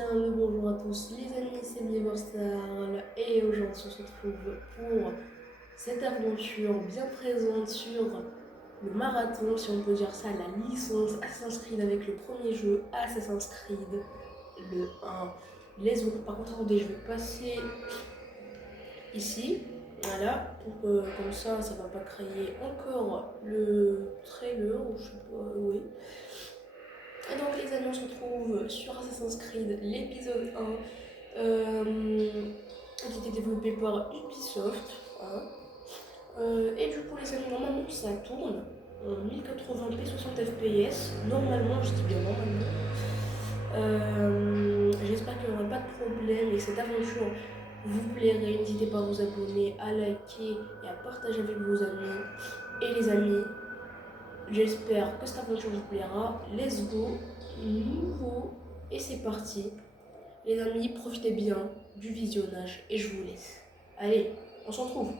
bien le bonjour à tous les amis, c'est Biverstar et aujourd'hui on se retrouve pour cette aventure bien présente sur le marathon, si on peut dire ça, la licence Assassin's Creed avec le premier jeu Assassin's Creed, le 1. Les autres, par contre attendez, je vais passer ici, voilà, pour que comme ça va pas créer encore le trailer, ou je sais pas, oui. Et donc les amis, on se retrouve sur Assassin's Creed, l'épisode 1, qui était développé par Ubisoft. Hein. Et du coup les amis, normalement ça tourne en 1080p 60 fps, normalement, je dis bien normalement. J'espère qu'il n'y aura pas de problème et que cette aventure vous plairait. N'hésitez pas à vous abonner, à liker et à partager avec vos amis. Et les amis, j'espère que cette aventure vous plaira. Let's go, nouveau, et c'est parti. Les amis, profitez bien du visionnage et je vous laisse. Allez, on s'en retrouve.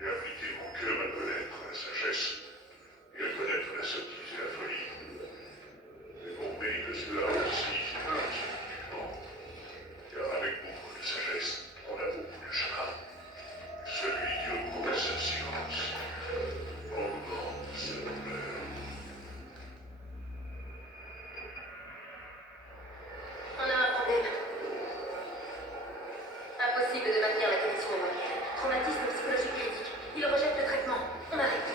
J'ai appliqué mon cœur à connaître la sagesse et à connaître la sottise et la folie. Mais pour mériter cela aussi, absolument. Car avec beaucoup de sagesse, on a beaucoup de chemin. Celui qui oppose sa science augmente sa douleur. On a un problème. Impossible de maintenir la connexion au modèle. Traumatisme psychologique critique. Il rejette le traitement. On arrête.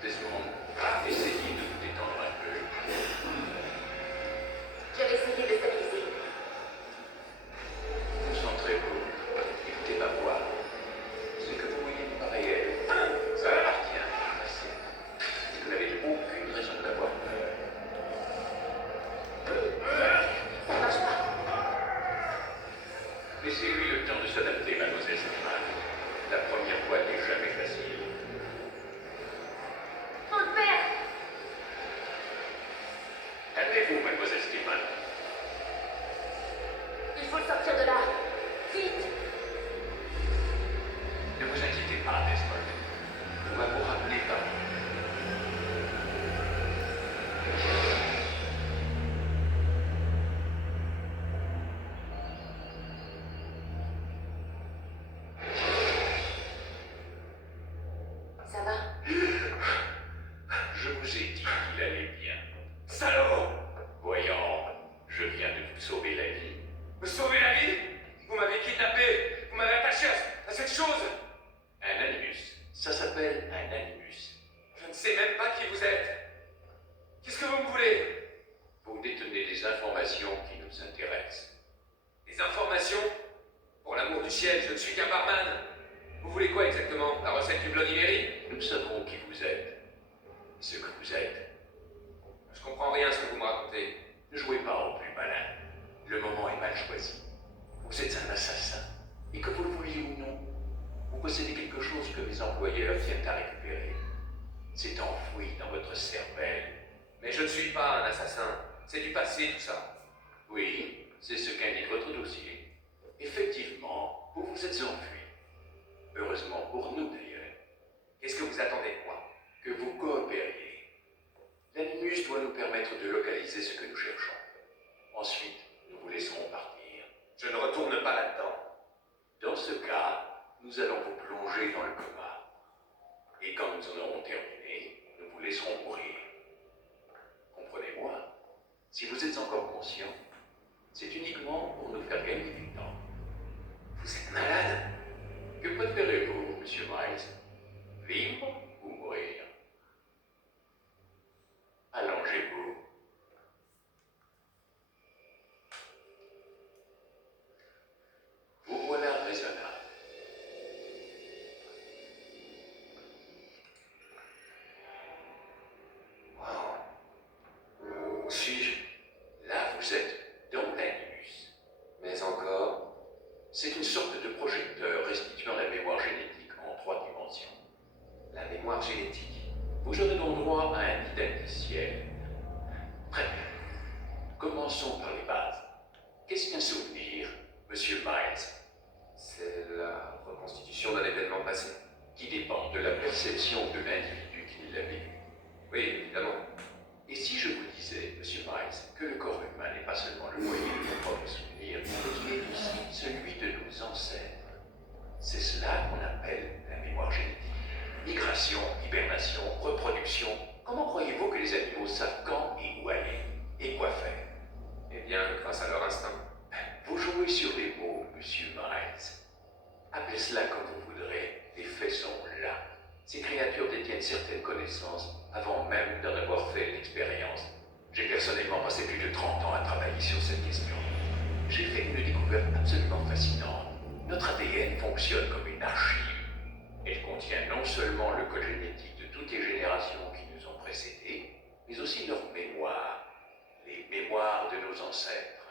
Desmond, essayez de vous détendre un peu. J'avais essayé de stabiliser. Concentrez-vous. Écoutez ma voix. Ce que vous voyez n'est pas réel. Ça appartient au passé. Et vous n'avez aucune raison d'avoir peur. Ça marche pas. Laissez-lui le temps de s'adapter, mademoiselle Stefan. La première fois n'est jamais facile. On le perd. Calmez-vous, mademoiselle Stefan. Il faut le sortir de là. Vite. Ne vous inquiétez pas, Desmond. On va vous ramener par là. Ça va? Je vous ai dit qu'il allait bien. Salaud! Voyons, je viens de vous sauver la vie. Me sauver la vie? Vous m'avez kidnappé. Vous m'avez attaché à cette chose. Un animus. Ça s'appelle un animus. Je ne sais même pas qui vous êtes. Qu'est-ce que vous me voulez? Vous détenez des informations qui nous intéressent. Des informations? Pour l'amour du ciel, je ne suis qu'un barman. Vous voulez quoi exactement? La recette du Bloody Mary? Nous savons qui vous êtes. Ce que vous êtes. Je comprends rien à ce que vous me racontez. Ne jouez pas au plus malin. Le moment est mal choisi. Vous êtes un assassin. Et que vous le vouliez ou non, vous possédez quelque chose que mes employeurs tiennent à récupérer. C'est enfoui dans votre cervelle. Mais je ne suis pas un assassin. C'est du passé tout ça. Oui, c'est ce qu'indique votre dossier. Effectivement, vous vous êtes enfui. Heureusement pour nous d'ailleurs. Qu'est-ce que vous attendez de moi? Que vous coopériez. L'animus doit nous permettre de localiser ce que nous cherchons. Ensuite, nous vous laisserons partir. Je ne retourne pas là-dedans. Dans ce cas, nous allons vous plonger dans le coma. Et quand nous en aurons terminé, nous vous laisserons mourir. Comprenez-moi, si vous êtes encore conscient, c'est uniquement pour nous faire gagner du temps. Vous êtes malade? Que préférez-vous, monsieur Miles? Vivre ou mourir? Allongez-vous. Vous voilà raisonnable. Wow. Où suis-je? Là, vous êtes dans l'animus. Mais encore? C'est une sorte de projecteur restituant la mémoire génétique en 3 dimensions. La mémoire génétique. Vous aurez donc droit à un identiciel. Très bien. Commençons par les bases. Qu'est-ce qu'un souvenir, Monsieur Miles? C'est la reconstitution d'un événement passé. Qui dépend de la perception de l'individu qui l'a vécu. Oui, évidemment. Et si je vous disais, Monsieur Miles, que le corps humain n'est pas seulement le foyer de nos propres souvenirs, mais qu'il est aussi celui de nos ancêtres? C'est cela qu'on appelle la mémoire génétique. Migration, hibernation, reproduction. Comment croyez-vous que les animaux savent quand et où aller? Et quoi faire? Eh bien, grâce à leur instinct. Vous jouez sur les mots, Monsieur Miles. Appelez cela comme vous voudrez, les faits sont là. Ces créatures détiennent certaines connaissances avant même d'en avoir fait l'expérience. J'ai personnellement passé plus de 30 ans à travailler sur cette question. J'ai fait une découverte absolument fascinante. Notre ADN fonctionne comme une archive. Elle contient non seulement le code génétique de toutes les générations qui nous ont précédés, mais aussi leur mémoire, les mémoires de nos ancêtres.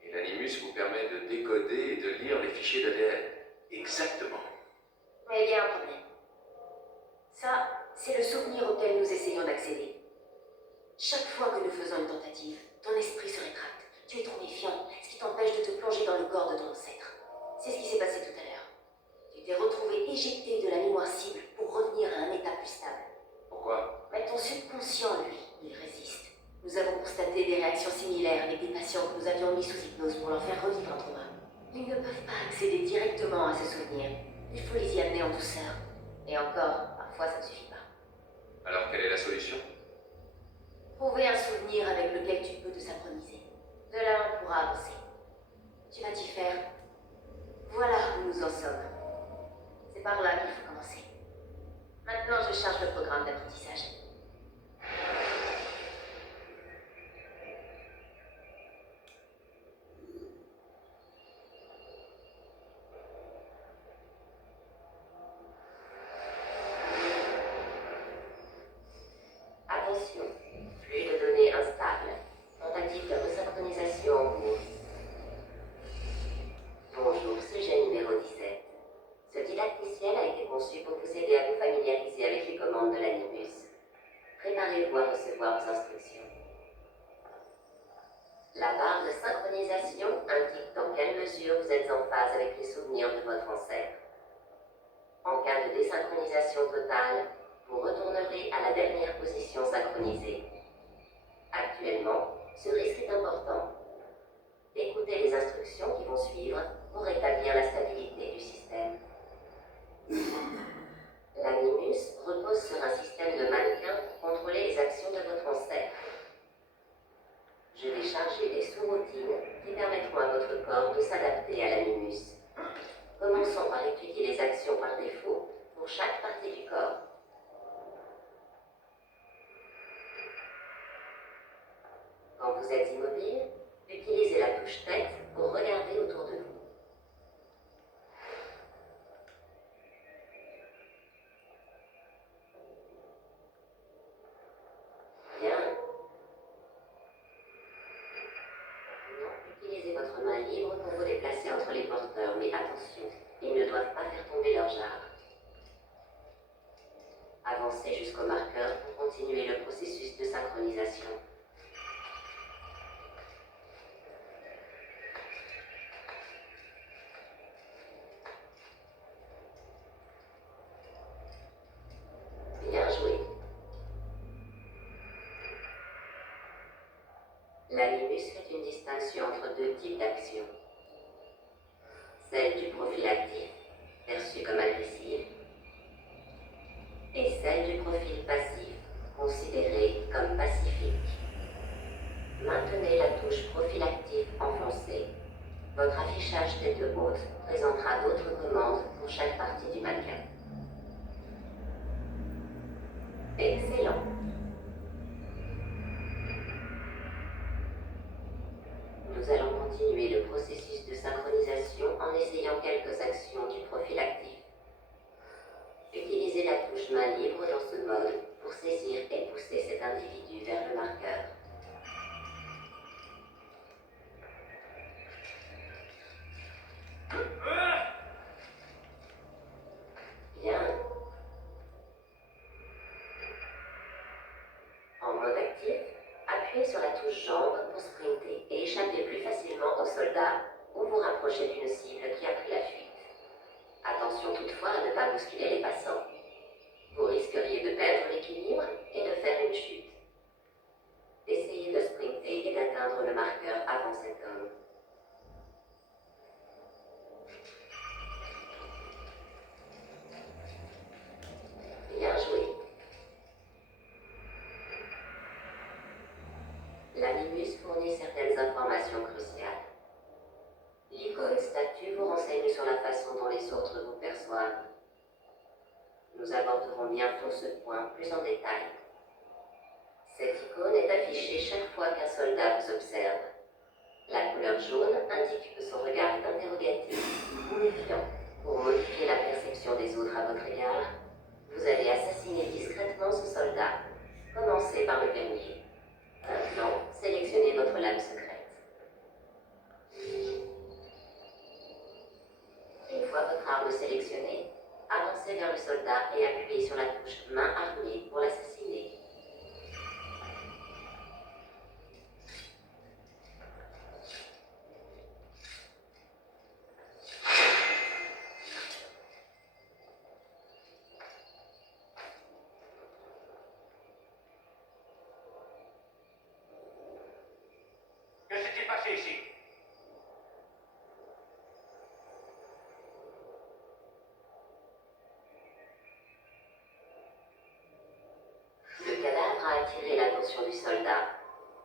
Et l'animus vous permet de décoder et de lire les fichiers d'ADN. Exactement. Mais il y a un problème. Ça, c'est le souvenir auquel nous essayons d'accéder. Chaque fois que nous faisons une tentative, ton esprit se rétracte. Tu es trop méfiant, ce qui t'empêche de te plonger dans le corps de ton ancêtre. C'est ce qui s'est passé tout à l'heure. Tu t'es retrouvé éjecté de la mémoire cible pour revenir à un état plus stable. Pourquoi? Mais ton subconscient, lui, il résiste. Nous avons constaté des réactions similaires avec des patients que nous avions mis sous hypnose pour leur faire revivre un trauma. Ils ne peuvent pas accéder directement à ce souvenir. Il faut les y amener en douceur. Et encore, parfois ça ne suffit pas. Alors, quelle est la solution? Trouver un souvenir avec lequel tu peux te synchroniser. De là, on pourra avancer. Tu vas t'y faire. Voilà où nous en sommes. C'est par là qu'il faut commencer. Maintenant, je charge le programme d'apprentissage. Attention, flux de données instable. Tentative de resynchronisation en cours. Bonjour, sujet numéro 17. Ce didacticiel a été conçu pour vous aider à vous familiariser avec les commandes de l'animus. Préparez-vous à recevoir vos instructions. La barre de synchronisation indique dans quelle mesure vous êtes en phase avec les souvenirs de votre ancêtre. En cas de désynchronisation totale, vous retournerez à la dernière position synchronisée. Actuellement, ce risque est important. Écoutez les instructions qui vont suivre pour rétablir la stabilité du système. L'animus repose sur un système de mannequins pour contrôler les actions de votre ancêtre. Je vais charger des sous-routines qui permettront à votre corps de s'adapter à l'animus. Commençons par étudier les actions par défaut pour chaque partie du corps. Quand vous êtes immobile, utilisez la touche tête pour regarder autour de vous. Bien. Maintenant, utilisez votre main libre pour vous déplacer entre les porteurs, mais attention, ils ne doivent pas faire tomber leur jarre. Avancez jusqu'au marqueur pour continuer le processus de synchronisation. Bien joué. L'animus fait une distinction entre deux types d'actions. Celle du profil actif, perçue comme agressive, et celle du profil passif, considérée comme pacifique. Maintenez la touche profil actif enfoncée. Votre affichage tête haute présentera d'autres commandes pour chaque partie du mannequin. Excellent. Nous allons continuer le processus de synchronisation en essayant quelques actions du profil actif. Utilisez la touche main libre dans ce mode pour saisir et pousser cet individu vers le marqueur. Bien. vos jambes pour sprinter et échapper plus facilement aux soldats ou vous rapprocher d'une cible qui a pris la fuite. Attention toutefois à ne pas bousculer les passants. Vous risqueriez de perdre l'équilibre et de faire une chute. Essayez de sprinter et d'atteindre le marqueur avant cet homme. Bien joué. L'animus fournit certaines informations cruciales. L'icône statue vous renseigne sur la façon dont les autres vous perçoivent. Nous aborderons bientôt ce point plus en détail. Cette icône est affichée chaque fois qu'un soldat vous observe. La couleur jaune indique que son regard est interrogatif ou méfiant. Pour modifier la perception des autres à votre égard, vous allez assassiner discrètement ce soldat. Commencez par le verrouiller. Maintenant, sélectionnez votre lame secrète. Une fois votre arme sélectionnée, avancez vers le soldat et appuyez sur la touche main armée pour l'assassiner. Que s'est-il passé ici? Le cadavre a attiré l'attention du soldat,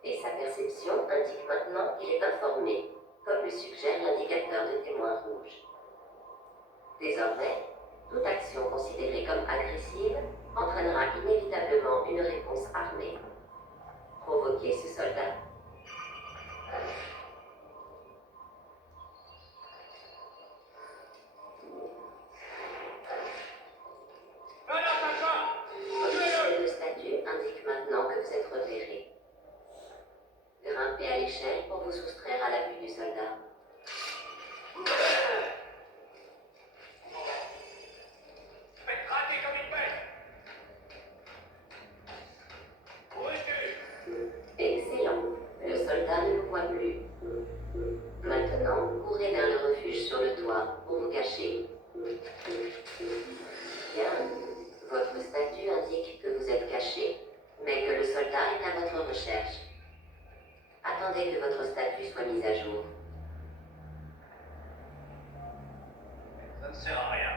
et sa perception indique maintenant qu'il est informé, comme le suggère l'indicateur de témoin rouge. Désormais, toute action considérée comme agressive entraînera inévitablement une réponse armée. Provoquez ce soldat. Votre système de statut indique maintenant que vous êtes repéré. Grimpez à l'échelle pour vous soustraire à la vue du soldat. Faites craquer comme une bête. Recule. Excellent. Le soldat ne vous voit plus. Maintenant, courez vers le refuge sur le toit pour vous cacher. Bien. Votre statut indique que vous êtes caché, mais que le soldat est à votre recherche. Attendez que votre statut soit mis à jour. Ça ne sert à rien.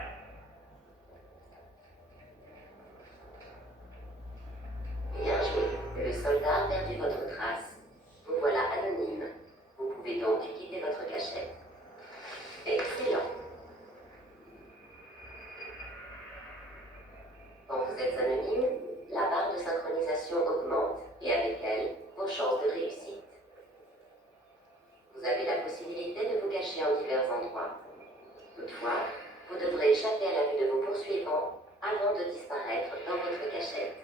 Bien joué. Le soldat a perdu votre trace. Vous voilà anonyme. Vous pouvez donc quitter votre cachette. Excellent. Quand vous êtes anonyme, la barre de synchronisation augmente et avec elle, vos chances de réussite. Vous avez la possibilité de vous cacher en divers endroits. Toutefois, vous devrez échapper à la vue de vos poursuivants avant de disparaître dans votre cachette.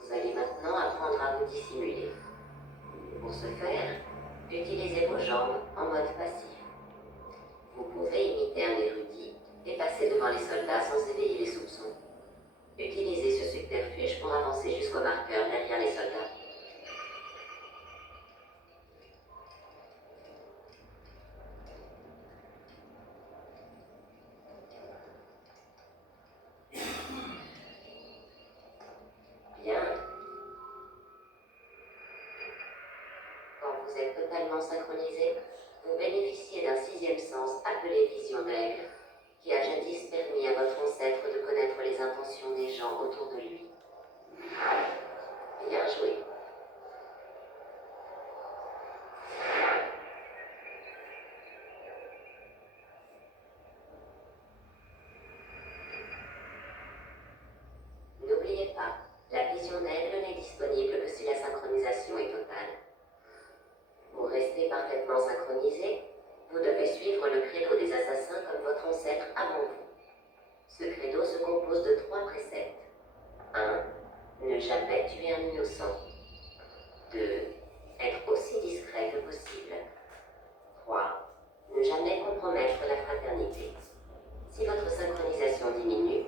Vous allez maintenant apprendre à vous dissimuler. Pour ce faire, utilisez vos jambes en mode passif. Vous pouvez imiter un érudit et passer devant les soldats sans éveiller les soupçons. Utilisez ce subterfuge pour avancer jusqu'au marqueur derrière les soldats. Bien. Quand vous êtes totalement synchronisé, vous bénéficiez d'un sixième sens appelé vision d'aigle, qui a jadis permis à votre ancêtre de connaître les intentions des gens autour de lui. Bien joué. N'oubliez pas, la vision d'aigle n'est disponible que si la synchronisation est totale. Pour rester parfaitement synchronisé, vous devez suivre le credo des assassins comme votre ancêtre avant vous. Ce credo se compose de 3 préceptes. 1. Ne jamais tuer un innocent. 2. Être aussi discret que possible. 3. Ne jamais compromettre la fraternité. Si votre synchronisation diminue,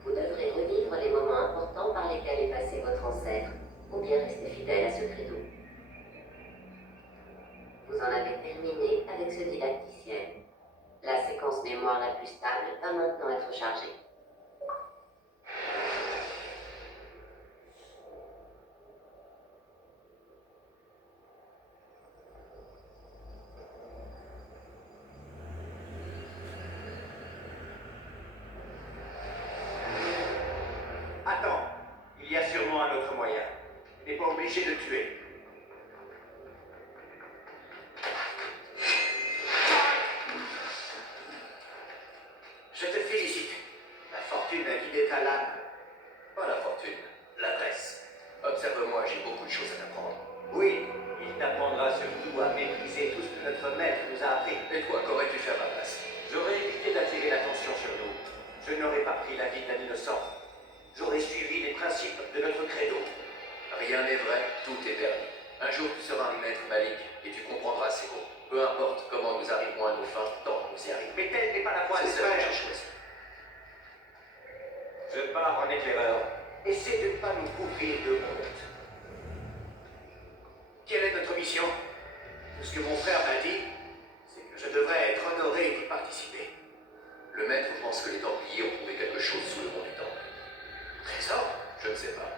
vous devrez revivre les moments importants par lesquels est passé votre ancêtre, ou bien rester fidèle à ce credo. Vous en avez terminé avec ce didacticiel. La séquence mémoire la plus stable va maintenant être chargée. Attends, il y a sûrement un autre moyen. Tu n'es pas obligé de tuer. Je te félicite. La fortune a guidé ta lame. Pas la fortune, l'adresse. Observe-moi, j'ai beaucoup de choses à t'apprendre. Oui, il t'apprendra surtout à mépriser tout ce que notre maître nous a appris. Et toi, qu'aurais-tu fait à ma place? J'aurais évité d'attirer l'attention sur nous. Je n'aurais pas pris la vie d'un innocent. J'aurais suivi les principes de notre credo. Rien n'est vrai, tout est permis. Un jour, tu seras un maître Malik et tu comprendras ces mots. Peu importe comment nous arrivons à nos fins, tant que nous y arrivons. Mais telle n'est pas la voie C'est des ça que frères. j'ai choisi. Je pars en éclaireur. Essaie de ne pas nous couvrir de honte. Quelle est notre mission? Tout ce que mon frère m'a dit, c'est que je devrais être honoré d'y participer. Le maître pense que les Templiers ont trouvé quelque chose sous le mont du Temple. Trésor? Je ne sais pas.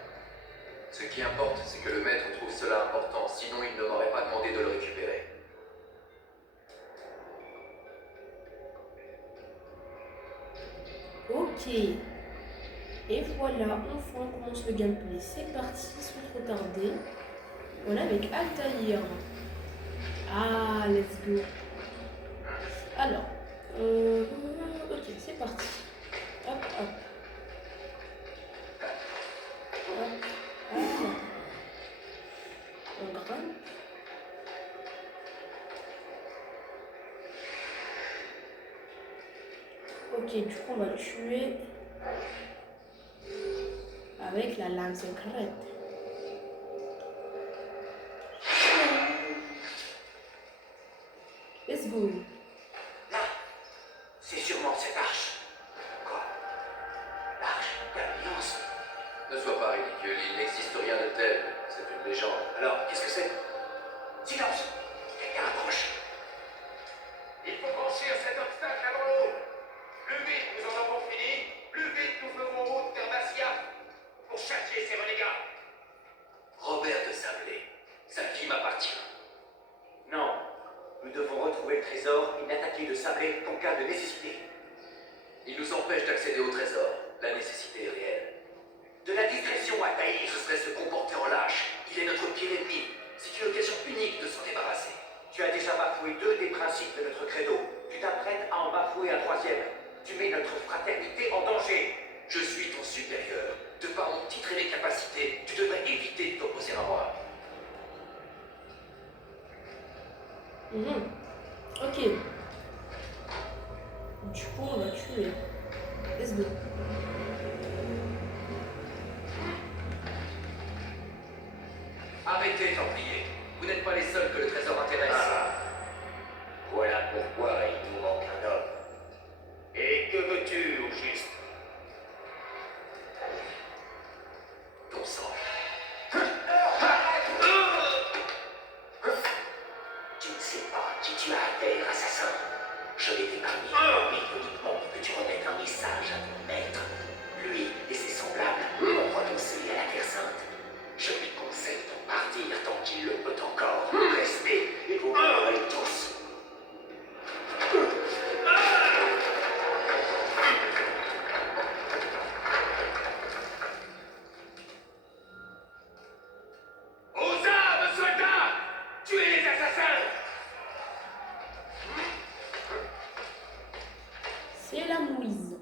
Ce qui importe, c'est que le maître trouve cela important, sinon il ne m'aurait pas demandé de le récupérer. Ok. Et voilà, enfin on commence le gameplay. C'est parti, sans trop tarder. Voilà avec Altaïr. Ah, let's go. Alors, ok, c'est parti. Hop, hop. Hop, hop. On grimpe. Ok, du coup on va le tuer avec la lame secrète. Let's go. Là, c'est sûrement cette arche. Quoi? L'arche d'Alliance? Ne sois pas ridicule, il n'existe rien de tel. C'est une légende. Alors, qu'est-ce que c'est? Silence! Quelqu'un approche. Il faut franchir cet obstacle avant l'eau. Plus vite nous en avons fini, plus vite nous ferons route vers Bastia pour châtier ces renégats. Robert de Sablé, sa vie m'appartient. Non, nous devons retrouver le trésor et n'attaquer de sablé qu'en cas de nécessité. Il nous empêche d'accéder au trésor. La nécessité est réelle. De la discrétion à taillir. Ce serait se comporter en lâche. Il est notre pire ennemi. C'est une occasion unique de s'en débarrasser. Tu as déjà bafoué 2 des principes de notre credo. Tu t'apprêtes à en bafouer un 3e. Tu mets notre fraternité en danger. Je suis ton supérieur. De par mon titre et mes capacités, tu devrais éviter de t'opposer à moi. Ok. Du coup, on va tuer. Let's go. Arrêtez, Templier. Vous n'êtes pas les seuls que le trésor intéresse. Voilà pourquoi il nous manque un homme. Et que veux-tu, au juste? Ton sang. Tu ne sais pas qui tu as affaire, assassin. Je l'ai épargné, mais uniquement pour que tu remettes un message à ton maître. Lui et ses semblables ont renoncé à la Terre Sainte. Je lui conseille de partir tant qu'il le peut encore. Restez et vous mourrez tous. Aux armes, soldats! Tuez les assassins! C'est la mouise.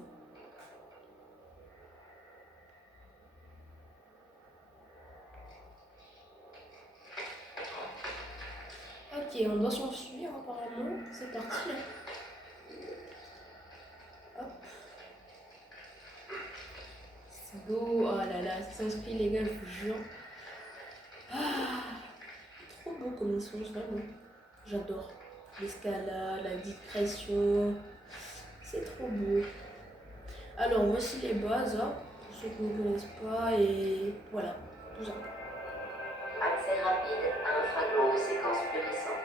Ok, on doit s'enfuir apparemment. C'est parti là. Hop. Let's go. Oh là là, c'est inspiré les gars, je vous jure. Ah. beau comme licence, vraiment. J'adore. L'escalade, la discrétion. C'est trop beau. Alors voici les bases, hein, pour ceux qui ne connaissent pas, et voilà, tout ça. Accès rapide à un fragment de séquence plus récent.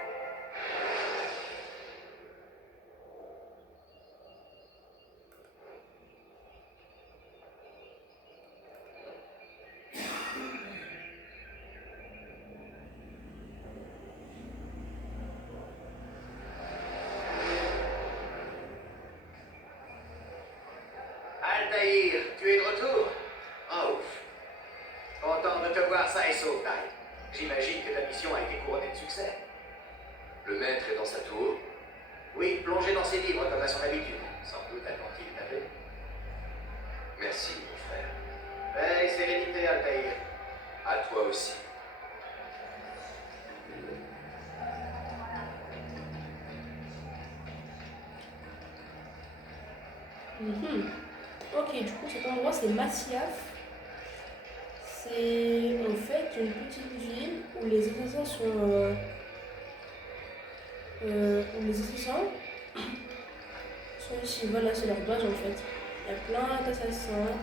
Altaïr, tu es de retour? Oh, ouf. Content de te voir ça et sauf, Knight. J'imagine que ta mission a été couronnée de succès. Le maître est dans sa tour. Oui, plongé dans ses livres comme à son habitude. Sans doute attend-il t'appeler. Merci, mon frère. Paix et sérénité, Altaïr. À toi aussi. Mhm. Ok, du coup cet endroit c'est Masyaf. C'est en fait une petite ville où les assassins où les assassins sont ici. Voilà, c'est leur base en fait. Il y a plein d'assassins.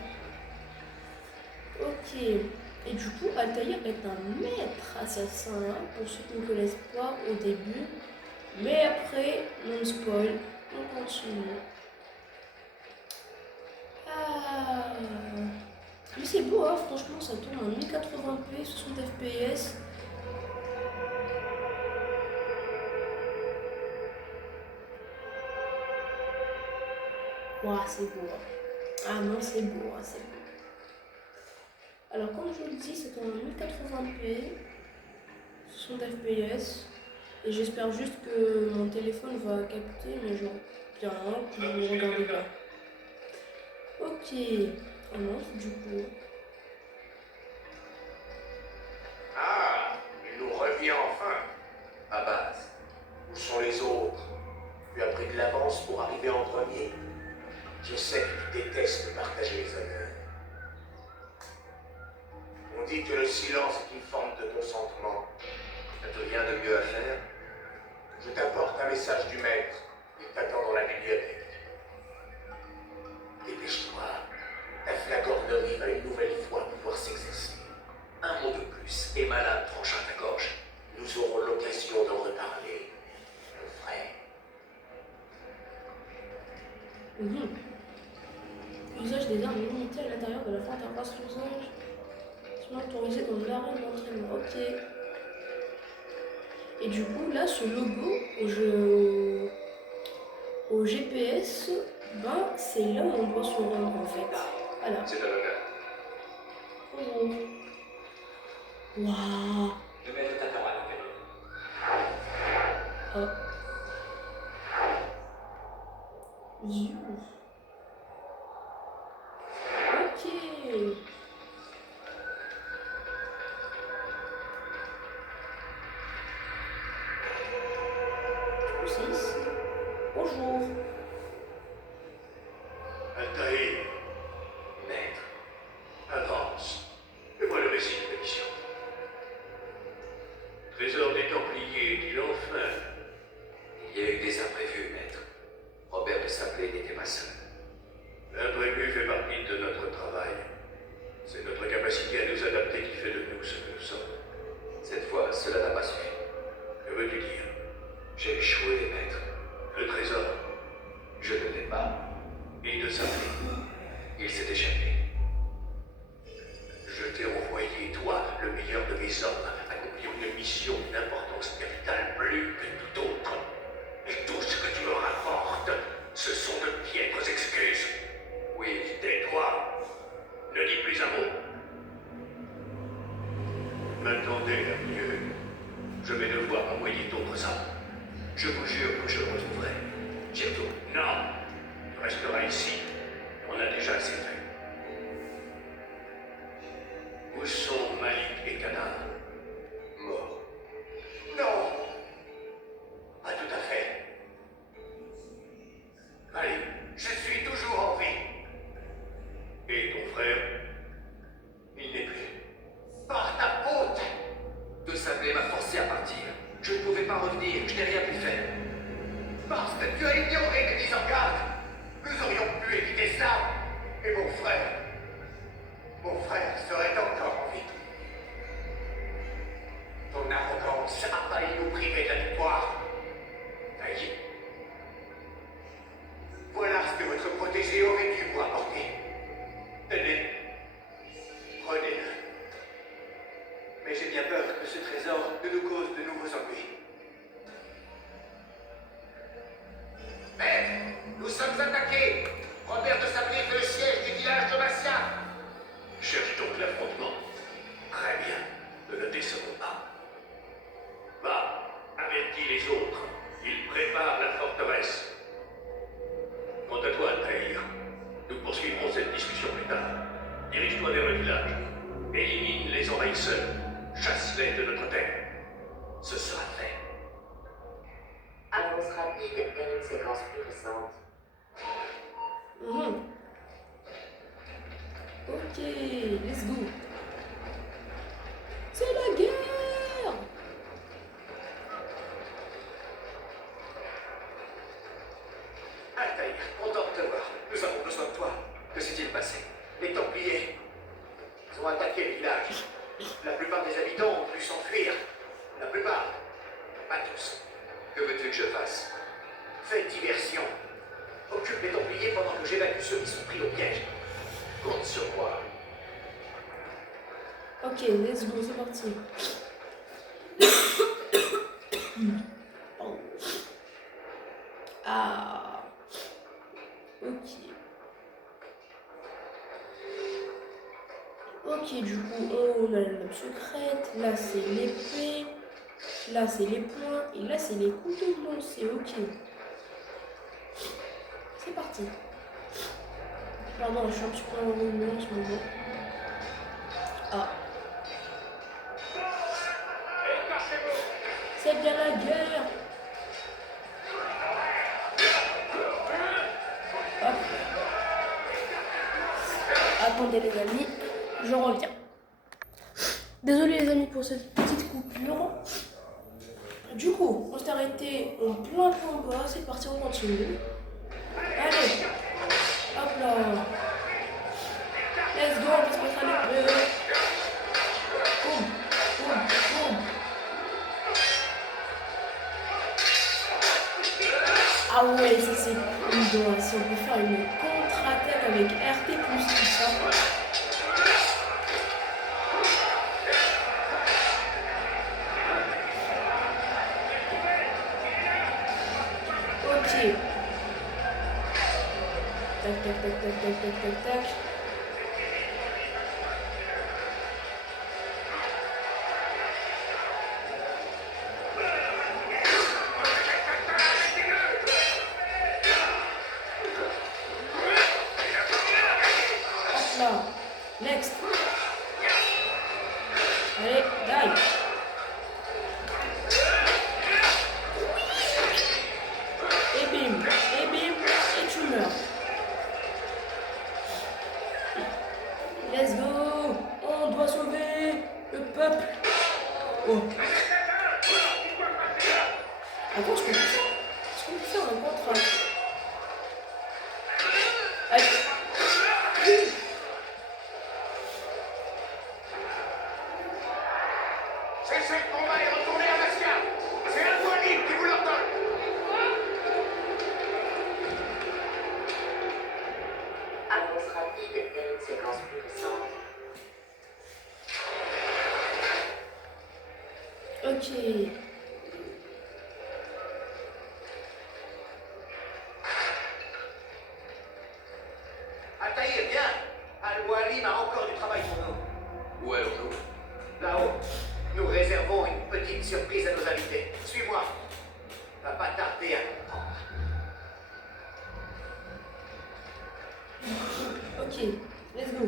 Ok. Et du coup, Altaïr est un maître assassin, hein, pour ceux qui ne connaissent pas au début. Mais après, non spoil, on continue. Ah. Mais c'est beau, hein, franchement, ça tourne en 1080p, 60 fps. Ouah, c'est beau. Hein. Ah non, c'est beau, hein, c'est beau. Alors, comme je vous le dis, c'est en 1080p, 60 fps. Et j'espère juste que mon téléphone va capter, mais genre bien, que vous regardez bien. Ok, on entre du coup. Ah, il nous revient enfin. Abbas, où sont les autres? Tu as pris de l'avance pour arriver en premier. Je sais que tu détestes partager les honneurs. On dit que le silence est une forme de consentement. N'as-tu rien de mieux à faire? Je t'apporte un message du maître. Il t'attend dans la bibliothèque. Dépêche-toi. Ta flagornerie va une nouvelle fois pouvoir s'exercer. Un mot de plus, et malade tranche à ta gorge. Nous aurons l'occasion d'en reparler, mon frère. Usage des armes limitées à l'intérieur de la forte interface l'usage. Sinon autorisé dans l'arène d'entraînement. Ok. Et du coup, là, ce logo au GPS, ben, c'est là où on doit se rendre en fait. Voilà. C'est un honneur. Oh. Waouh. Le maître t'attend à l'hôtel. Oh. Ziou. Ok. C'est ici. Bonjour. Altaïr, Maître, avance. Fais-moi le récit de la mission. Trésor des Templiers, dit enfin. Il y a eu des imprévus, maître. Robert de Sablé n'était pas seul. L'imprévu fait partie de notre travail. C'est notre capacité à nous adapter qui fait de nous ce que nous sommes. Cette fois, cela n'a pas suffi. Que veux-tu dire? J'ai échoué, maître. Le trésor, Je ne l'ai pas. et de Sablé. Il s'est échappé. Je t'ai envoyé, toi, le meilleur de mes hommes, accomplir une mission d'une importance capitale plus que tout autre. Et tout ce que tu me rapportes, ce sont de piètres excuses. Oui, Tais-toi. Ne dis plus un mot. M'attendez à mieux. Je vais devoir envoyer d'autres hommes. Je vous jure que je le retrouverai. Bientôt. Non. Tu resteras ici. On a déjà assez fait. Où sont Malik et Kana? mort. Non! Pas tout à fait. Malik, Je suis toujours en vie. et ton frère? Il n'est plus. Par ta faute! De Sablé m'a forcé à partir. pas revenir, je n'ai rien pu faire. Parce que tu as ignoré les mises en garde. Nous aurions pu éviter ça. Et mon frère serait encore en vie. Ton arrogance a failli nous priver de la victoire. Failli. Voilà ce que votre protégé aurait dû vous apporter. Tenez. Prenez-le. Mais j'ai bien peur que ce trésor ne nous cause de nouveaux ennuis. Maître, nous sommes attaqués. Robert de Sablier fait le siège du village de Massia. Cherche donc l'affrontement. Très bien. Ne le décevons pas. Va, avertis les autres. Ils préparent la forteresse. Quant à toi, Altaïr, nous poursuivrons cette discussion plus tard. Dirige-toi vers le village. Élimine les envahisseurs. Chasse-les de notre terre. Ce sera fait. Avance rapide vers une séquence plus récente. Mhm. Ok, let's go. C'est la guerre. Altaïr, content de te voir. Nous avons besoin de toi. Que s'est-il passé? Les Templiers. Ils ont attaqué le village. La plupart des habitants ont pu s'enfuir. La plupart. Pas tous. Que veux-tu que je fasse? Fais diversion. Occupe les Templiers pendant que j'évacue ceux qui sont pris au piège. Compte sur moi. Ok, let's go, c'est parti. Pardon. Ah. Ok. Ok, du coup, on a la lame secrète. Là, c'est l'épée. Là, c'est les poings. Et là, c'est les couteaux de lancer. Ok. C'est parti. Pardon, je suis un petit peu enrhumée en ce moment. Ah. C'est bien la guerre. Hop. Attendez les amis, je reviens. Désolé les amis pour cette petite coupure. Du coup, on s'est arrêté en plein combat. C'est parti, on continue. Allez. Hop là. Let's go, on peut se mettre à l'épée. Boum, boum, boum. Ah ouais, ça c'est cool. Si on peut faire une contre-attaque avec RT plus tout ça. Ok. Tac, tac, tac, tac, tac, tac, tac, tac. Hop là. Next. Allez, die. Et bim, et tu meurs. Let's go. On doit sauver le peuple. Oh. Attends, je peux faire ça. Est-ce qu'on peut faire un contrat? Allez. Cessez le combat et retournez à Massia. C'est un point libre qui vous l'ordonne. Avance rapide vers une séquence plus récente. Ok. Altaïr, viens. Al-Mualim a encore du travail pour nous. Où allons-nous? Là-haut, nous réservons une petite surprise à nos invités. Suis-moi. Va pas tarder à comprendre. Ok. Let's go.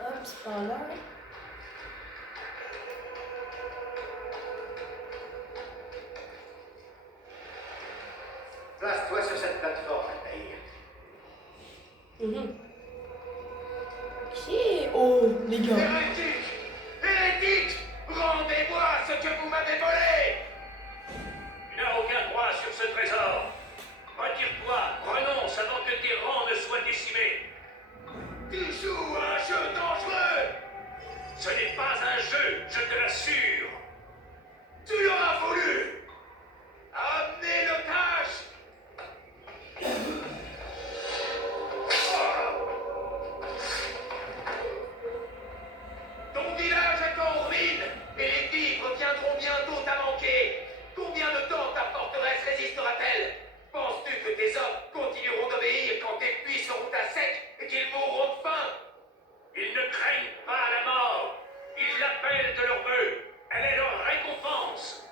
Hop, c'est par là. Place-toi sur cette plateforme, Altaïr. Ok, les gars. Hérétique! Hérétique! Rendez-moi ce que vous m'avez volé! Tu n'as aucun droit sur ce trésor. Retire-toi, renonce avant que tes rangs ne soient décimés. Tu joues à un jeu dangereux! Ce n'est pas un jeu, je te l'assure. Tu l'auras voulu! Amenez l'otage! Ton village est en ruine et les vivres viendront bientôt à manquer. Combien de temps ta forteresse résistera-t-elle? Penses-tu que tes hommes continueront d'obéir quand tes puits seront à sec et qu'ils mourront de faim? Ils ne craignent pas la mort. Ils l'appellent de leur vœu. Elle est leur récompense.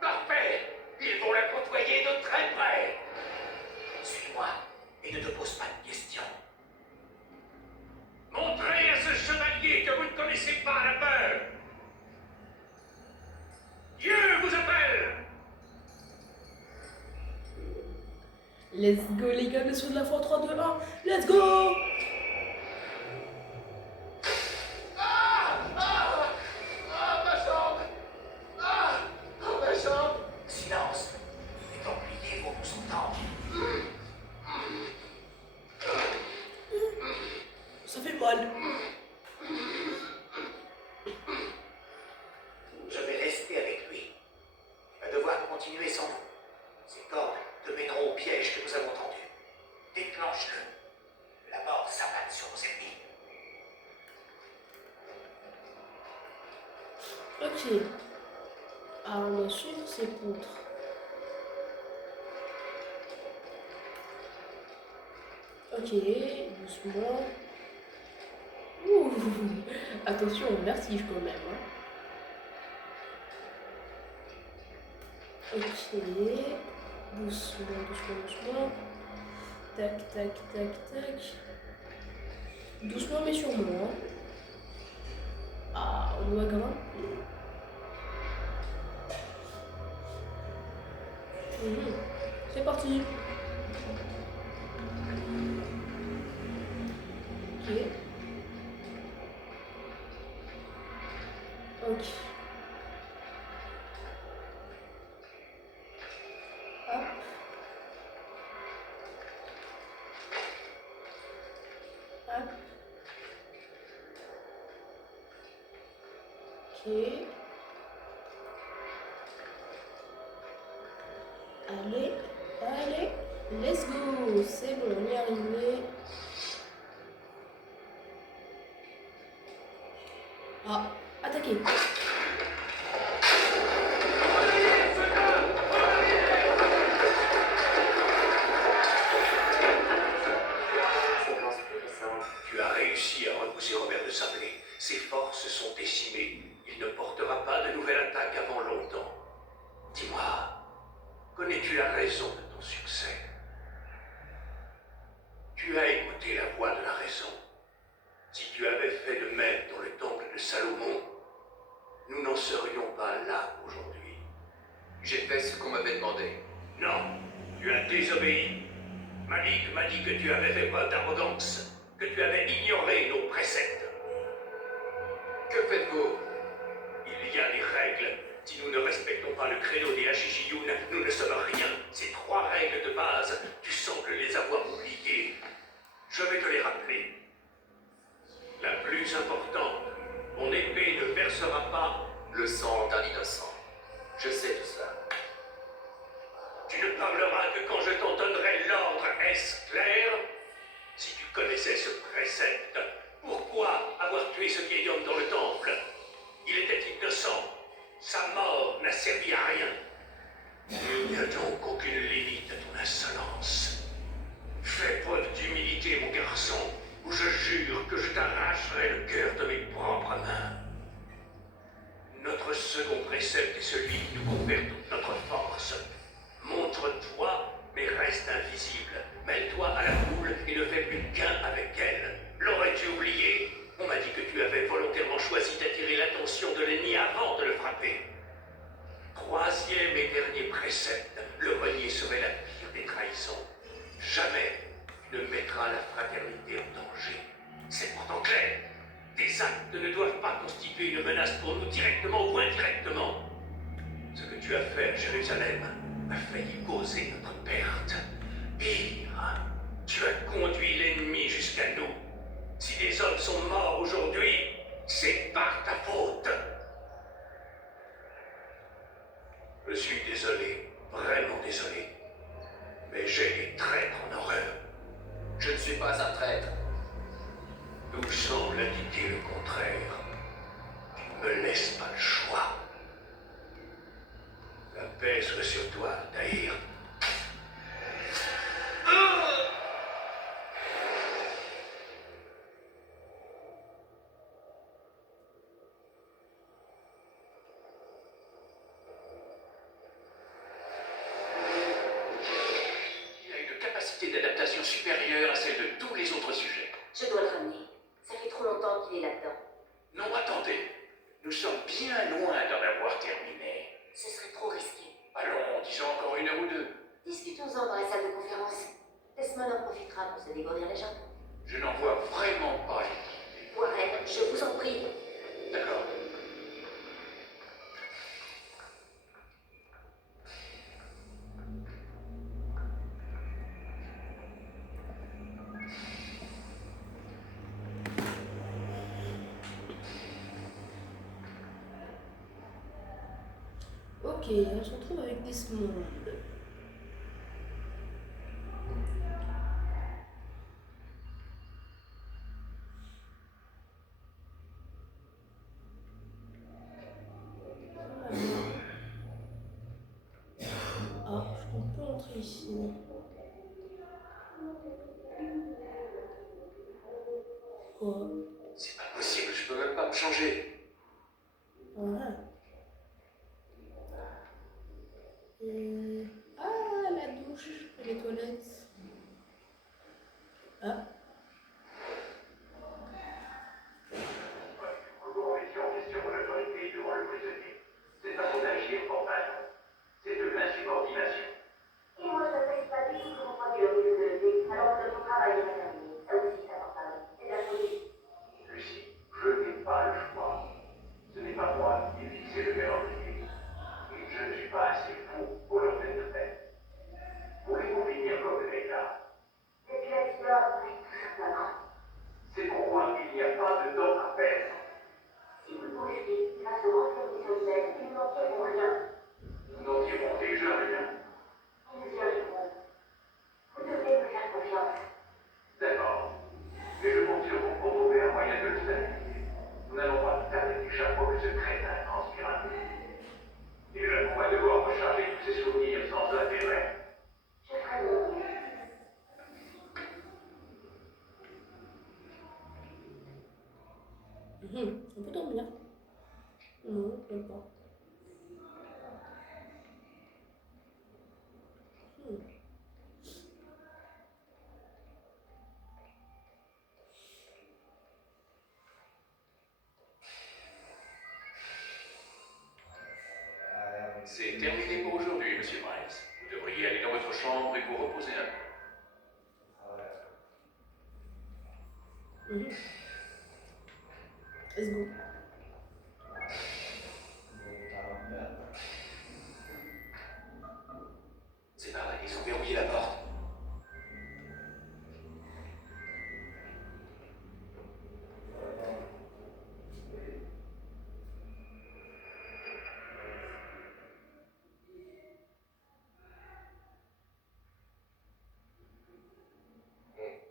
Parfait! Ils vont la côtoyer de très près. Suis-moi et ne te pose pas de questions. Montrez à ce chevalier que vous ne connaissez pas la peur. Dieu vous appelle. Let's go les gars, bien sûr de la foi, 3, 2, 1, let's go! Ma jambe! Ma jambe! Silence! Les Templiers vont nous entendre. Ça fait mal. Je vais rester avec lui. Il va devoir continuer sans nous. Ces cordes te mèneront au piège que nous avons tendu. Déclenche-le. La mort s'abatte sur nos ennemis. Ok. Alors on va suivre ces poutres. Ok, doucement. Ouh. Attention au vertige quand même. Hein. Ok. Doucement, doucement, doucement. Tac, tac, tac, tac. Doucement mais sûrement. Hein. Ah, on doit grimper. C'est parti. Ok. Ok. Hop. Hop. Ok. Allez, allez, let's go. C'est bon, on y est arrivé. Ah, attaquez. Séquence plus récente. Tu as réussi à repousser Robert de Sablé. Ses forces sont décimées. Il ne portera pas de nouvelle attaque avant longtemps. Dis-moi, connais-tu la raison de ton succès? Tu as écouté la voix de la raison. Si tu avais fait de même dans le temple de Salomon, nous n'en serions pas là aujourd'hui. J'ai fait ce qu'on m'avait demandé. Non, tu as désobéi. Malik m'a dit que tu avais fait preuve d'arrogance, que tu avais ignoré nos préceptes. Que faites-vous? Il y a des règles. Si nous ne respectons pas le créneau des Hashishiyun, nous ne sommes rien. Ces 3 règles de base, tu sembles les avoir oubliées. Je vais te les rappeler. La plus importante, mon épée ne versera pas. Le sang d'un innocent. Je sais tout ça. Tu ne parleras que quand je t'en donnerai l'ordre, est-ce clair? Si tu connaissais ce précepte, pourquoi avoir tué ce vieil homme dans le temple? Il était innocent. Sa mort n'a servi à rien. Il n'y a donc aucune limite à ton insolence. Fais preuve d'humilité, mon garçon, ou je jure que je t'arracherai le cœur de mes propres mains. Notre second précepte est celui qui nous confère toute notre force. Montre-toi, mais reste invisible. Mêle-toi à la foule et ne fais plus qu'un avec elle. L'aurais-tu oublié? On m'a dit que tu avais volontairement choisi d'attirer l'attention de l'ennemi avant de le frapper. 3e et dernier précepte, le renier serait la pire des trahisons. Jamais tu ne mettras la fraternité en danger. C'est pourtant clair. Tes actes ne doivent pas constituer une menace pour nous directement ou indirectement. Ce que tu as fait à Jérusalem a failli causer notre perte. Pire, tu as conduit l'ennemi jusqu'à nous. Si des hommes sont morts aujourd'hui, c'est par ta faute. Je suis désolé, vraiment désolé. Mais j'ai des traîtres en horreur. Je ne suis pas un traître. Tout semble indiquer le contraire. Tu ne me laisses pas le choix. La paix soit sur toi, Tahir. Il a une capacité d'adaptation supérieure à celle de tous les autres sujets. Je dois le ramener. Ça fait trop longtemps qu'il est là-dedans. Non, attendez. Nous sommes bien loin d'en avoir terminé. Ce serait trop risqué. Allons, disons encore 1 heure ou 2. Discutons-en dans la salle de conférence. Desmond en profitera pour se dégourdir les jambes. Je n'en vois vraiment pas l'utilité. Warren, je vous en prie. D'accord. Ok, on se retrouve avec Desmond. Ah, je peux entrer ici. Quoi? C'est pas possible, je peux même pas me changer. Ouais. Ah, la douche et les toilettes. Ah. Vous remettez en question mon autorité devant le prisonnier. C'est à mon agir, compagnon. C'est de l'insubordination. Et moi, je ne sais pas du tout comment prendre le risque de lever, alors que ton travail est terminé. Ça aussi, ça t'en parle. C'est de la folie. Lucie, je n'ai pas le choix. Ce n'est pas moi qui ai fixé le calendrier. Et je ne suis pas assez fou pour leur mettre de peine. Pouvez-vous finir comme les gars? C'est bien sûr, oui, tout simplement. C'est pour moi qu'il n'y a pas de temps à perdre. Si vous bougez, grâce aux renseignements visuels, ils n'en tireront rien. Nous n'en dirons déjà rien. Ils y arriveront. Vous devez me faire confiance. D'accord. Mais je compte sur vous pour trouver un moyen de le stabiliser. Nous n'allons pas tarder chaque fois que ce crétin transpire. Déjà qu'on va devoir recharger tous ces souvenirs sans intérêt. Je ferai mon mieux. On peut dormir. Non, même pas. C'est terminé pour aujourd'hui, monsieur Miles. Vous devriez aller dans votre chambre et vous reposer un peu. Let's go. C'est pas vrai, ils ont verrouillé la porte.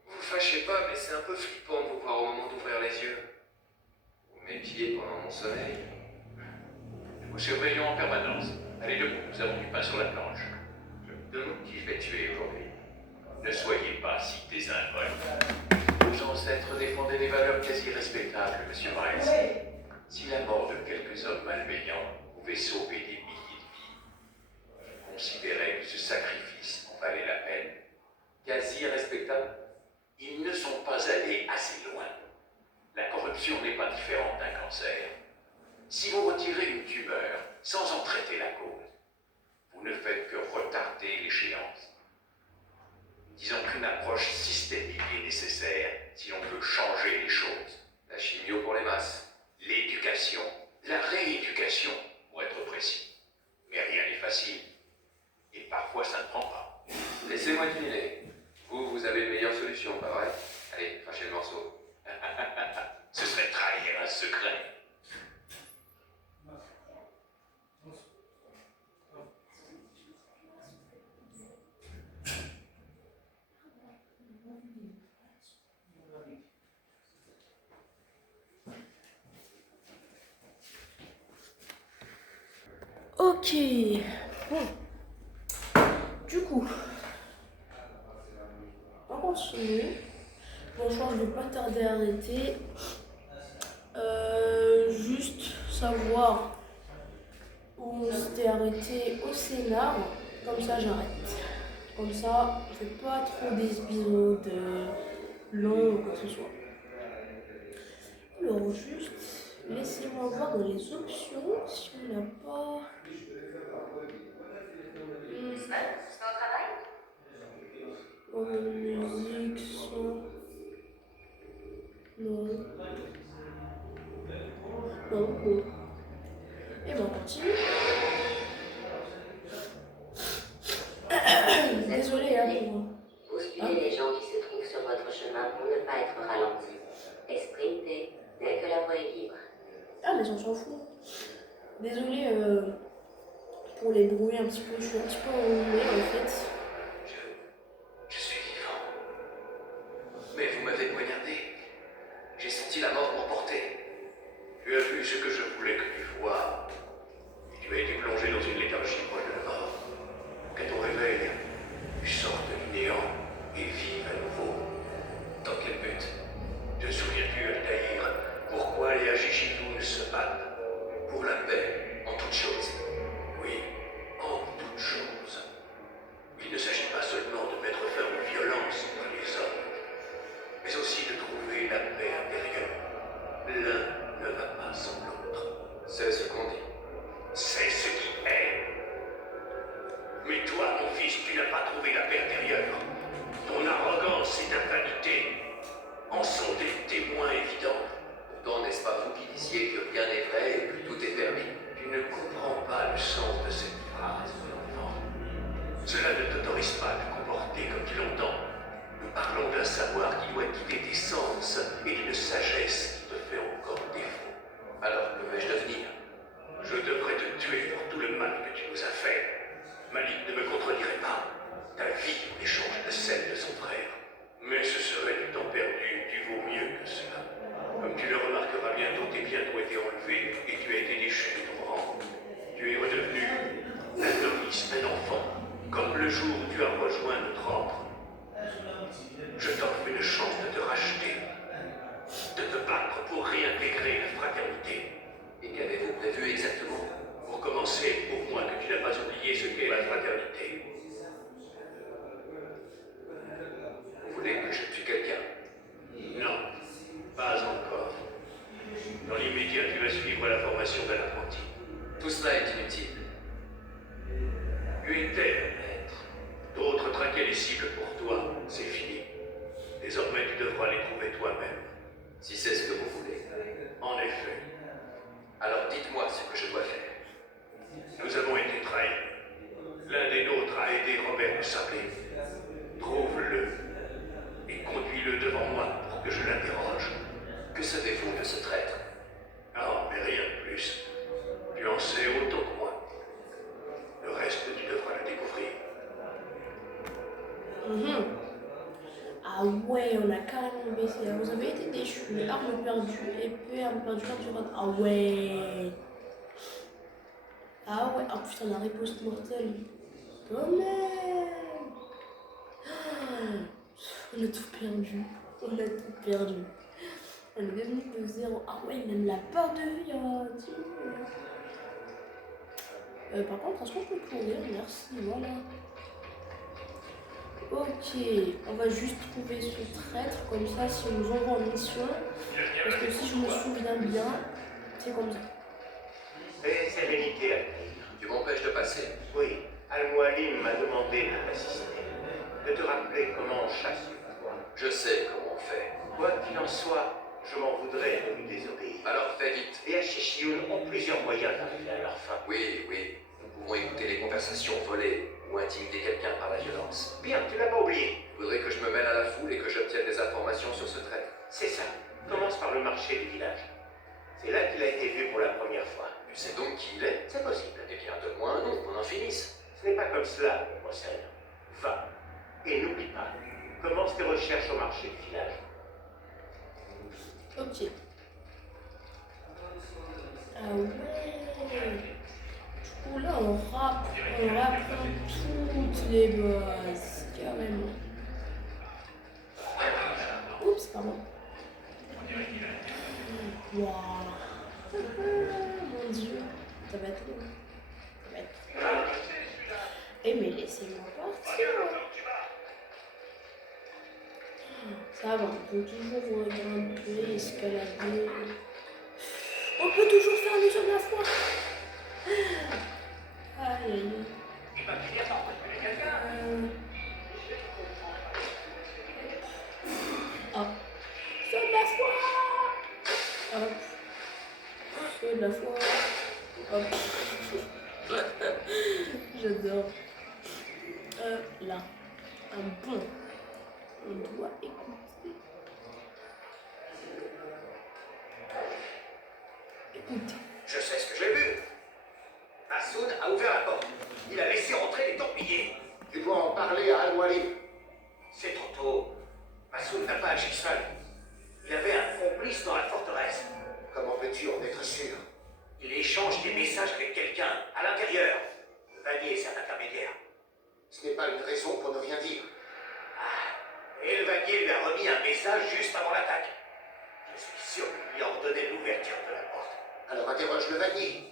Vous fâchez pas, mais c'est un peu flippant de vous voir au moment d'ouvrir les yeux. Vous m'épiez pendant mon sommeil. Nous vous surveillons en permanence. Allez debout, nous avons du pain sur la planche. Je me demande qui je vais tuer aujourd'hui. Ne soyez pas si désinvolte. Vos ancêtres défendaient des valeurs quasi respectables, monsieur Miles. Si la mort de quelques hommes malveillants pouvait sauver des milliers de vies, je considérais que ce sacrifice en valait la peine. Quasi respectable. Ils ne sont pas allés assez loin. La corruption n'est pas différente d'un cancer. Si vous retirez une tumeur sans en traiter la cause, vous ne faites que retarder l'échéance. Disons qu'une approche systémique est nécessaire si l'on veut changer les choses. La chimio pour les masses. L'éducation. La rééducation, pour être précis. Mais rien n'est facile. Et parfois, ça ne prend pas. Laissez-moi deviner. Vous avez une meilleure solution, pas vrai? Allez, crachez le morceau. Ce serait trahir un secret. Ok. Bon. Du coup, on continue. Bon, je crois que je vais pas tarder à arrêter. Juste savoir où on s'était arrêté au scénar. Comme ça, j'arrête. Comme ça, je fais pas trop des épisodes longs ou quoi que ce soit. Alors, juste, laissez-moi voir dans les options si on n'a pas. Guzman, c'est au travail? Musique, son. Non. Non, bon. Et ben on continue. Désolée hein, pour. Bousculez les gens qui se trouvent sur votre chemin pour ne pas être ralentis. Et sprintez dès que la voie est libre. Ah mais on s'en fout. Désolée pour les bruits un petit peu. Je suis un petit peu enrhumée en fait. Je suis vivant. Mais vous m'avez poignardé. J'ai senti la mort m'emporter. Tu as vu ce que je voulais que tu vois. Tu as été plongé dans une léthargie proche de la mort. Qu'à ton réveil, tu sortes du néant et vives à nouveau. Dans quel but? Te souviens-tu, Altaïr, pourquoi les Ajijidoun se battent? Pour la paix, en toute chose. Oui, en toute chose. Il ne s'agit pas seulement de mettre fin aux violences entre les hommes, mais aussi de trouver la paix intérieure. L'un ne va pas sans l'autre. C'est ce qu'on dit. C'est ce qui est. Mais toi, mon fils, tu n'as pas trouvé la paix intérieure. Ton arrogance et ta vanité en sont des témoins évidents. Pourtant, n'est-ce pas vous qui disiez que rien n'est vrai et que tout est permis? Tu ne comprends pas le sens de cette phrase, mon enfant. Cela ne t'autorise pas à te comporter comme tu l'entends. Nous parlons d'un savoir qui doit guider tes sens et d'une sagesse qui te fait encore défaut. Alors, que vais-je devenir? Je devrais te tuer pour tout le mal que tu nous as fait. Malik ne me contredirait pas. Ta vie en échange de celle de son frère. Mais ce serait du temps perdu, tu vaux mieux que cela. Comme tu le remarqueras bientôt, tes biens t'ont été enlevés et tu as été déchu de ton rang. Tu es redevenu un novice, un enfant, comme le jour où tu as rejoint notre ordre. Je t'offre une chance de te racheter, de te battre pour réintégrer la fraternité. Et qu'avez-vous prévu exactement? Pour commencer, prouve-moi que tu n'as pas oublié ce qu'est la fraternité. Vous voulez que je tue quelqu'un? Non, pas encore. Dans l'immédiat, tu vas suivre la formation d'un apprenti. Tout cela est inutile. Tu étais un maître. D'autres traquaient les cibles pour toi, c'est fini. Désormais, tu devras les trouver toi-même. Si c'est ce que vous voulez. En effet, Alors dites-moi ce que je dois faire. nous avons été trahis. L'un des nôtres a aidé Robert de Sablé. Trouve-le et conduis-le devant moi pour que je l'interroge. Que savez-vous de ce traître? Ah, mais rien de plus. Tu en sais autant que moi. Le reste, tu devras le découvrir. Ah ouais, on a carrément baissé. Vous avez été déchus, arme perdue, épée, arme perdue, ceinture. Ah ouais. Ah ouais. Ah putain, la riposte mortelle. Quand même. Ah, on a tout perdu. On a tout perdu. On est devenu de zéro. Ah ouais, même la peur de vie. Par contre, est-ce qu'on peut courir? Merci, voilà. Ok, on va juste trouver ce traître, comme ça, si on nous envoie en mission. Parce que si je me souviens bien, c'est comme ça. Et sérénité, Altaïr. Tu m'empêches de passer. Oui, Al-Mualim m'a demandé de t'assister, de te rappeler comment on chasse le pouvoir. Je sais comment on fait. Quoi qu'il en soit, Je m'en voudrais de lui désobéir. Alors fais vite. Les Shishiyun ont plusieurs moyens d'arriver à leur fin. Oui, oui. Nous pouvons écouter les conversations volées ou intimider quelqu'un par la violence. Bien, tu l'as pas oublié. Il faudrait que je me mêle à la foule et que j'obtienne des informations sur ce traître. C'est ça. Commence par le marché du village. C'est là qu'il a été vu pour la première fois. Tu sais donc qui il est? C'est possible. Eh bien, donne-moi un nom, qu'on en finisse. Ce n'est pas comme cela, Mossel. Va. Et n'oublie pas. Commence tes recherches au marché du village. Ok. Ah ouais. Du coup, là, on rapprend toutes les bases, carrément. Oups, pardon. Waouh. Mon Dieu. Ça va être long. Ça va être long. Eh, mais laissez-moi partir. Ça va, on peut toujours grimper, escalader. On peut toujours faire l'usure de la foi. Aïe, aïe, aïe. Hop. Feu de la foi. Hop. Feu de la foi. Hop. J'adore. Là. Un bon. On doit écouter. Écoute. Je sais ce que j'ai vu. Massoud a ouvert la porte. Il a laissé entrer les Templiers. Tu dois en parler à Al-Wali. C'est trop tôt. Massoud n'a pas agi seul. Il avait un complice dans la forteresse. Comment peux-tu en être sûr? Il échange des messages avec quelqu'un à l'intérieur. Le Vanier, c'est un intermédiaire. Ce n'est pas une raison pour ne rien dire. Et le Vanier lui a remis un message juste avant l'attaque. Je suis sûr qu'il lui a ordonné l'ouverture de la porte. Alors interroge le Vanier.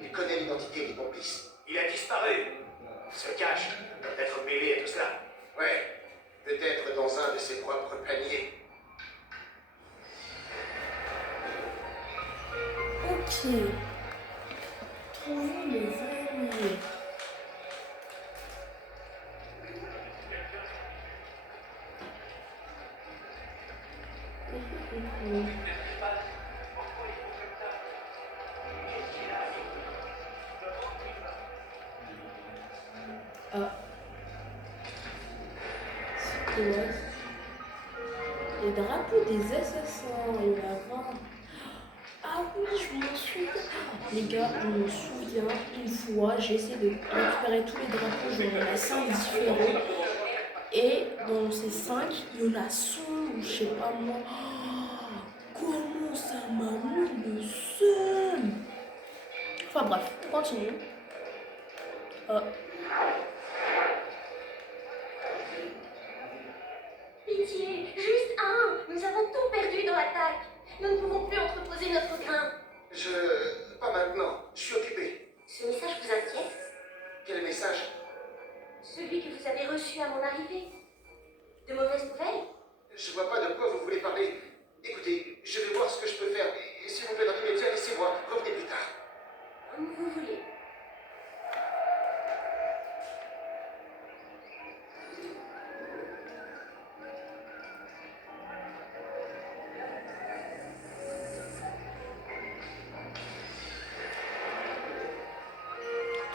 Il connaît l'identité du complice. Il a disparu. Il se cache. Il doit être mêlé à tout cela. Ouais, peut-être dans un de ses propres paniers. Ok. Trouvons le Vanier. Ah. C'est quoi? Les drapeaux des assassins, il y en a 20. Ah oui, je m'en souviens. Les gars, je me souviens, une fois, j'ai essayé de récupérer tous les drapeaux, j'en ai 5 différents. Et dans ces 5, il y en a 100 ou je sais pas moi. Oh, comment ça m'a mis le seum. Enfin bref, on continue. Pitié, juste un. Nous avons tout perdu dans l'attaque. Nous ne pouvons plus entreposer notre grain. Pas maintenant. Je suis occupé. Ce message vous inquiète? Quel message? Celui que vous avez reçu à mon arrivée. De mauvaises nouvelles? Je vois pas de quoi vous voulez parler. Écoutez, je vais voir ce que je peux faire. Et s'il vous plaît, dans l'immédiat, laissez-moi. Revenez plus tard. Comme vous voulez.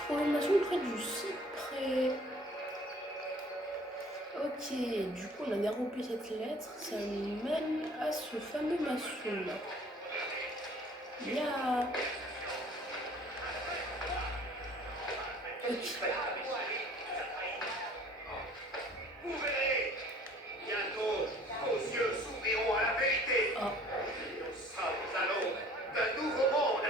Programmation près du cyprès. Ok, du coup on a déroulé cette lettre, ça nous mène à ce fameux maçon là. Yeah. Ok. Vous verrez. Bientôt, vos yeux s'ouvriront à la vérité. Ah. Nous sommes à l'aube d'un nouveau monde.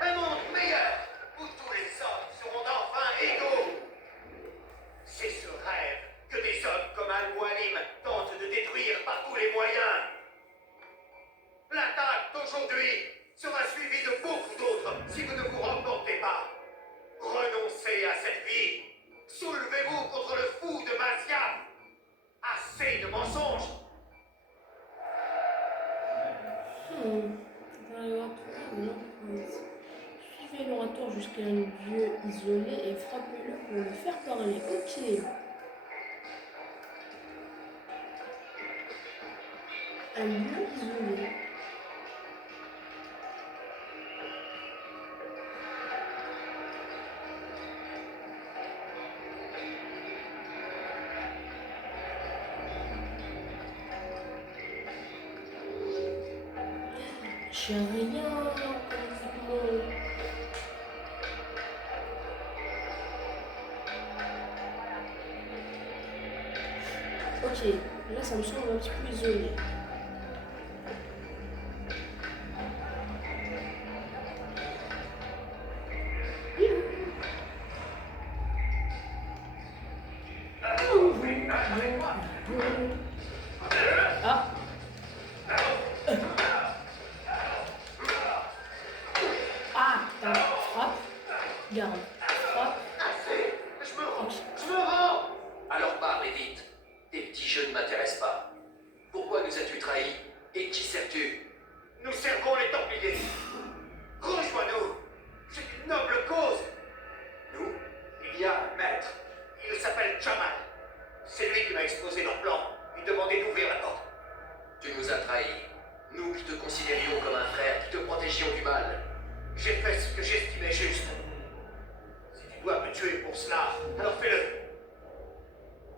Un monde meilleur, où tous les hommes seront enfin égaux. C'est ce rêve que des hommes comme Al-Mualim tentent de détruire par tous les moyens. L'attaque d'aujourd'hui sera suivie de beaucoup d'autres si vous ne vous remportez pas. Renoncez à cette vie. Soulevez-vous contre le fou de Masyaf. Assez de mensonges. Suivez l'orateur jusqu'à un lieu isolé et frappez-le pour le faire parler. Ok. Un lieu isolé. J'ai rien comme équipement. Ok, là ça me semble un petit peu isolé. Ah. Ah, frappe, garde, frappe. Assez. Je me rends. Ok. Je me rends. Alors parle et vite. Tes petits jeux ne m'intéressent pas. Pourquoi nous as-tu trahis? Et qui sers-tu? Nous servons les Templiers. Rejoins-nous. C'est une noble cause. Nous, il y a un maître. Il s'appelle Jamal. C'est lui qui m'a exposé leur plan. Il demandait d'ouvrir la porte. Tu nous as trahis. Nous qui te considérions comme un frère, qui te protégions du mal. J'ai fait ce que j'estimais juste. Si tu dois me tuer pour cela, alors fais-le.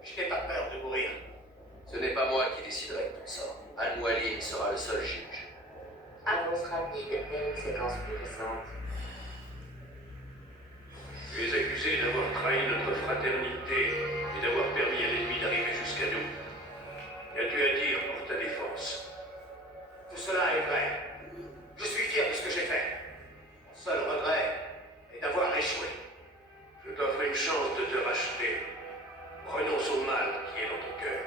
Je n'ai pas peur de mourir. Ce n'est pas moi qui déciderai de ton sort. Al-Mualim sera le seul juge. Annonce rapide vers une séquence plus récente. Tu es accusé d'avoir trahi notre fraternité et d'avoir permis à l'ennemi d'arriver jusqu'à nous. Qu'as-tu à dire pour ta défense? Tout cela est vrai. Je suis fier de ce que j'ai fait. Mon seul regret est d'avoir échoué. Je t'offre une chance de te racheter. Renonce au mal qui est dans ton cœur.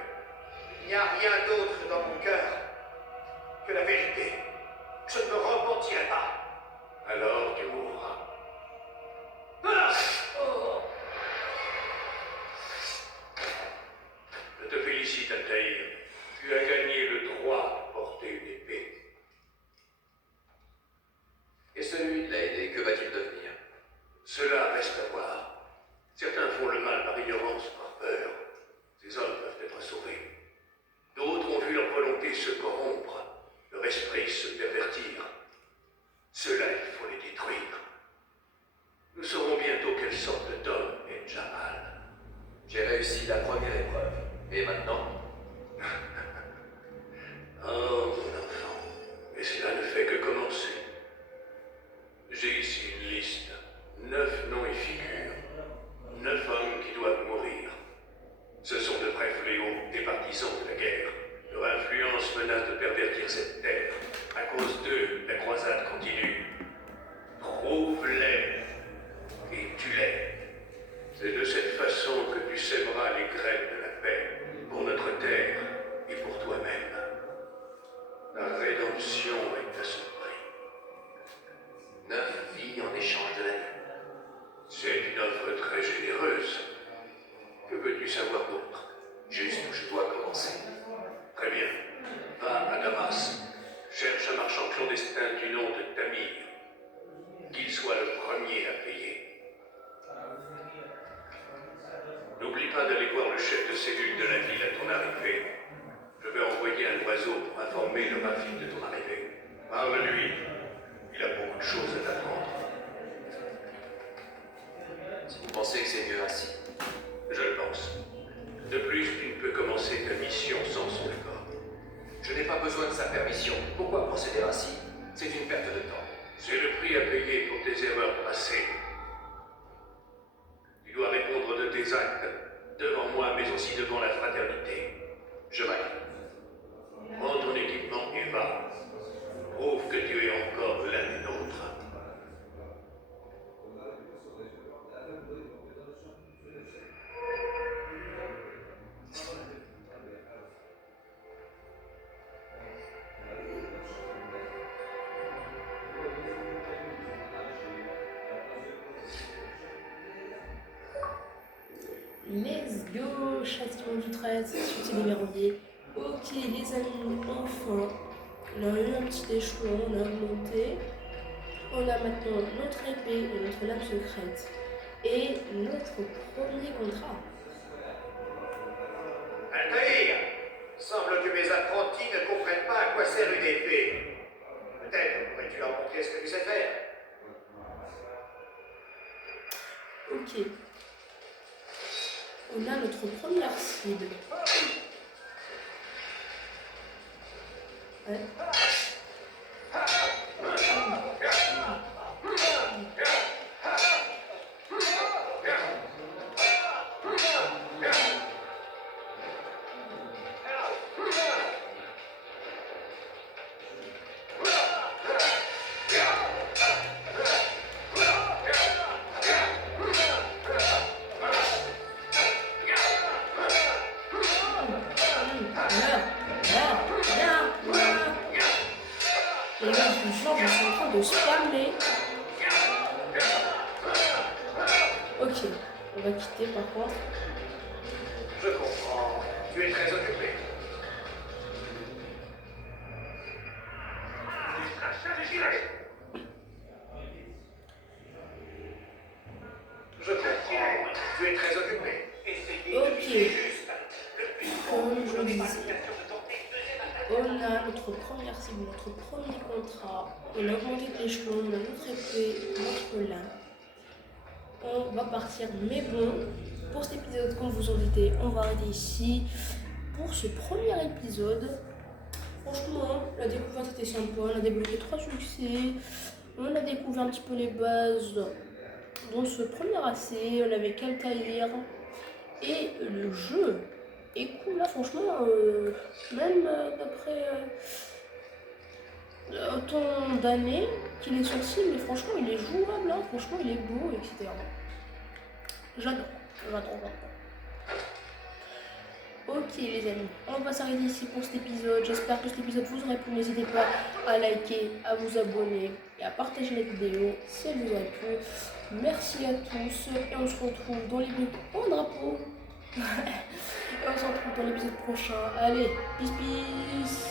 Il n'y a rien d'autre dans mon cœur que la vérité. Je ne me repentirai pas. Alors tu mourras. Ah! Oh! Je te félicite, Altaïr. Tu as gagné le droit de porter une épée. Et celui qui l'a aidé, que va-t-il devenir? Cela reste à voir. Certains font le mal par ignorance ou par peur. Ces hommes peuvent être sauvés. D'autres ont vu leur volonté se corrompre, leur esprit se pervertir. Ceux-là, il faut les détruire. Nous saurons bientôt quelle sorte d'homme est Jamal. J'ai réussi la première épreuve. Et maintenant? Oh, mon enfant, mais cela ne fait que commencer. J'ai ici une liste. 9 noms et figures. 9 hommes qui doivent mourir. Ce sont de vrais fléaux, des partisans de la guerre. Leur influence menace de pervertir cette terre. À cause d'eux, la croisade continue. Trouve-les et tue-les. C'est de cette façon que tu sèmeras les graines de la paix pour notre terre et pour toi-même. La rédemption est à ce prix. 9 vies en échange de la vie. C'est une offre très généreuse. Que veux-tu savoir d'autre? Juste où je dois commencer. Très bien. Va à Damas. Cherche un marchand clandestin du nom de Tamir. Qu'il soit le premier à payer. N'oublie pas d'aller voir le chef de cellule de la ville à ton arrivée. Je vais envoyer un oiseau pour informer le rabbin de ton arrivée. Parle-lui. Il a beaucoup de choses à t'apprendre. Vous pensez que c'est mieux ainsi? Je le pense. De plus, tu ne peux commencer ta mission sans son accord. Je n'ai pas besoin de sa permission. Pourquoi procéder ainsi? C'est une perte de temps. C'est le prix à payer pour tes erreurs passées. Tu dois répondre de tes actes, devant moi, mais aussi devant la fraternité. Je m'aille. Prends ton équipement et va. Prouve que tu es encore l'un des nôtres. Let's go, châtiment du traître, succès déverrouillé. Ok les amis, enfin, on a eu un petit échelon, on a augmenté. On a maintenant notre épée et notre lame secrète. Et notre premier contrat. Altaïr, semble que mes apprentis ne comprennent pas à quoi sert une épée. Peut-être pourrais-tu leur montrer ce que tu sais faire. Ok. On a notre première cible. Ouais. Ok, on va quitter par contre. Je comprends. Tu es très occupé. Je comprends. Tu es très occupé. Ok, comme je disais, on a notre première cible, notre premier contrat, on a augmenté l'échelon, on a notre épée, notre lame. On va partir, mais bon, pour cet épisode, comme vous en doutez, on va arrêter ici. Pour ce premier épisode, franchement, la découverte était sympa, on a débloqué 3 succès, on a découvert un petit peu les bases dans ce premier AC, on avait Kaltair, et le jeu est cool là, franchement, même d'après autant d'années qu'il est sorti, mais franchement il est jouable, hein, franchement il est beau, etc. J'adore. Ok les amis, on va s'arrêter ici pour cet épisode. J'espère que cet épisode vous aura plu. N'hésitez pas à liker, à vous abonner et à partager la vidéo si elle vous a plu. Merci à tous et on se retrouve dans l'épisode en drapeau. Et on se retrouve dans l'épisode prochain. Allez, peace peace.